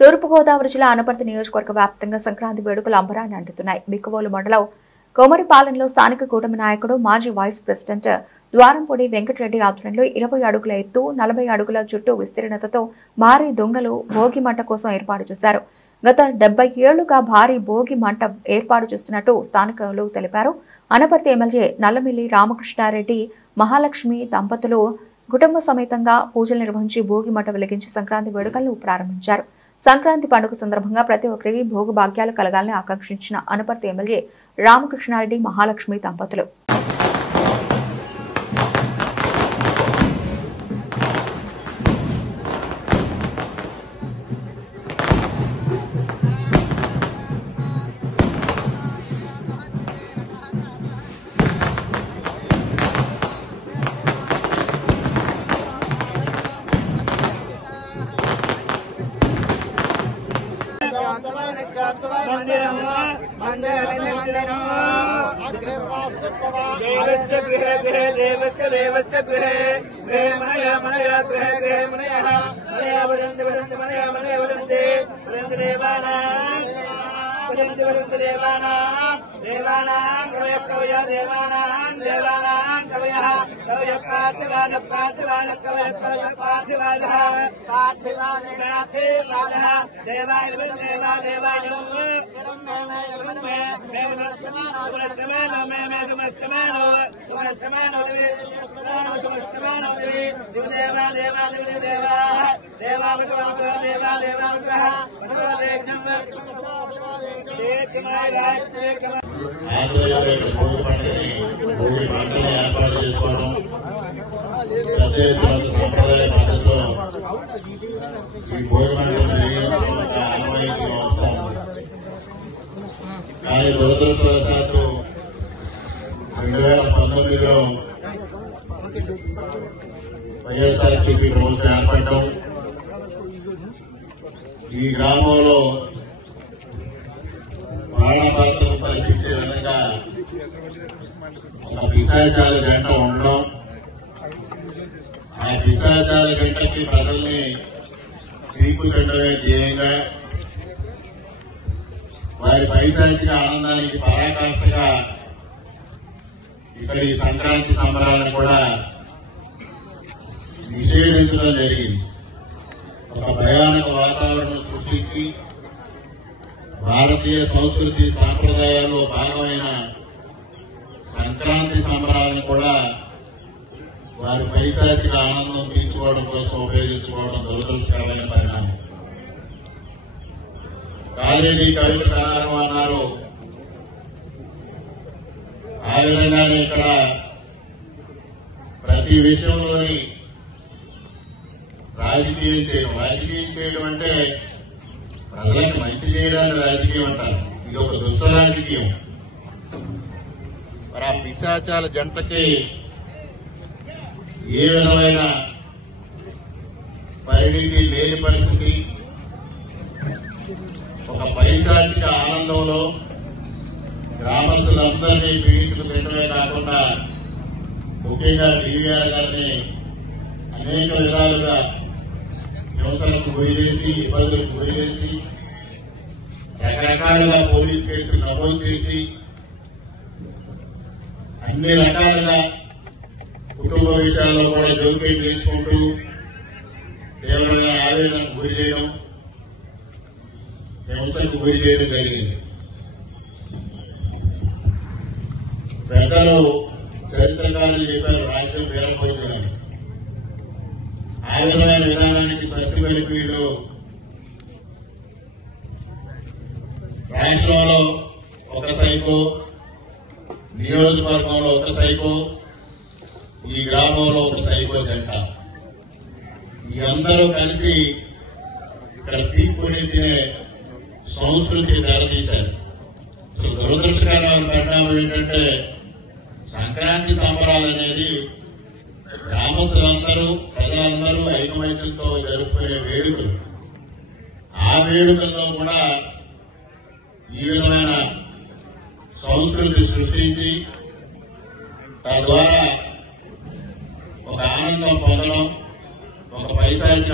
తూర్పుగోదావరి జిల్లా అనపర్తి నియోజకవర్గ వ్యాప్తంగా సంక్రాంతి వేడుకలు అంబరాన్ని అంటున్నాయి. బిక్కవోలు మండలం కోమరిపాలెంలో స్థానిక కూటమి నాయకుడు మాజీ వైస్ ప్రెసిడెంట్ ద్వారంపూడి వెంకటరెడ్డి ఆధ్వర్యంలో 20 అడుగుల ఎత్తు 40 అడుగుల చుట్టూ విస్తీర్ణతతో భారీ దొంగలు భోగి మంట కోసం ఏర్పాటు చేశారు. గత 70 ఏళ్లుగా భారీ భోగి మంట ఏర్పాటు చేస్తున్నట్టు స్థానికులు తెలిపారు. అనపర్తి ఎమ్మెల్యే నల్లమిల్లి రామకృష్ణారెడ్డి మహాలక్ష్మి దంపతులు కుటుంబ సమేతంగా పూజలు నిర్వహించి భోగి మంట వెలిగించి సంక్రాంతి వేడుకలను ప్రారంభించారు. సంక్రాంతి పండుగ సందర్భంగా ప్రతి ఒక్కరికి భోగి భాగ్యాలు కలగాలని ఆకాంక్షించిన అనపర్తి ఎమ్మెల్యే రామకృష్ణారెడ్డి మహాలక్ష్మి దంపతులు देवस्य गृहे मनया मनया गृहे गृहे मनयः मनया वदन्ति वदन्ति मनया मनया वदन्ति वदन्ति देवानां कवयः कवयः देवानां कवयः कवयः पार्थिवानः कवयः कवयः पार्थिवानः पार्थिवानः देवाय देवाय ఏర్పాటు చేసుకోవడం సంప్రదాయ పద్ధతిలో ఈ భోగి కానీ దురదృష్టవశాత్తు 2019లో వైఎస్ఆర్సీపీ ప్రభుత్వం ఏర్పడటం ఈ గ్రామంలో ప్రాణపాత్రం కల్పించే విధంగా ఒక పిశాచాల గంట ఉండడం, ఆ పిశాచాల గంటకి ప్రజల్ని తీర్పుతుండమే ధ్యేయంగా వారి పైశాచిక ఆనందానికి పరాకాష్ఠగా ఇక్కడ ఈ సంక్రాంతి సంబరాలను కూడా నిషేధించడం జరిగింది. ఒక భయానక వాతావరణం సృష్టించి భారతీయ సంస్కృతి సాంప్రదాయాల్లో భాగమైన సంక్రాంతి సంబరాలను కూడా వారి పైశాచిక ఆనందం తీర్చుకోవడం కోసం ఉపయోగించుకోవడం దురదృష్టకరమైన పరిణామం. కాలేజీ కవిత ప్రారంభం అన్నారు. ఆ విధంగానే ఇక్కడ ప్రతి విషయంలోని రాజకీయం చేయడం అంటే ప్రజలకు మంచి చేయడానికి రాజకీయం అంటారు. ఇది ఒక దుష్ట రాజకీయం. మరి ఆ పిశాచాల జంటకి ఏ విధమైన పరిణితి లేని పరిస్థితి, ఒక పైశాచిక ఆనందంలో గ్రామస్తులందరినీ పీడించుకు తినడమే కాకుండా ముఖ్యంగా డీవీఆర్ గారిని అనేక విధాలుగా హింసలకు గురి చేసి, ఇబ్బందులకు గురి చేసి, రకరకాలుగా పోలీస్ కేసులు నమోదు చేసి, అన్ని రకాలుగా కుటుంబ విషయాల్లో కూడా జోక్యం చేసుకుంటూ తీవ్రంగా ఆవేదనకు గురి చేయడం, హింసకు గురి చేయడం జరిగింది. పెద్దలు చరిత్రకారులు చెప్పారు, రాజ్యం వీరభోజనం. ఆ విధమైన విధానానికి స్వస్తి పలికి వీళ్ళు రాష్ట్రంలో ఒక సైకో, నియోజకవర్గంలో ఒక సైకో, ఈ గ్రామంలో ఒక సైకో జంట. ఈ అందరూ కలిసి ఇక్కడ తీర్పుని తినే సంస్కృతి తెరదీశారు. అసలు దురదృష్టకరమైన పరిణామం ఏంటంటే సంక్రాంతి సంబరాలు అనేది గ్రామస్తులందరూ ప్రజలందరూ ఐకమత్యంతో జరుపుకునే వేడుకలు. ఆ వేడుకల్లో కూడా ఈ విధమైన సంస్కృతి సృష్టించి తద్వారా ఒక ఆనందం పొందడం, ఒక పైశాచిక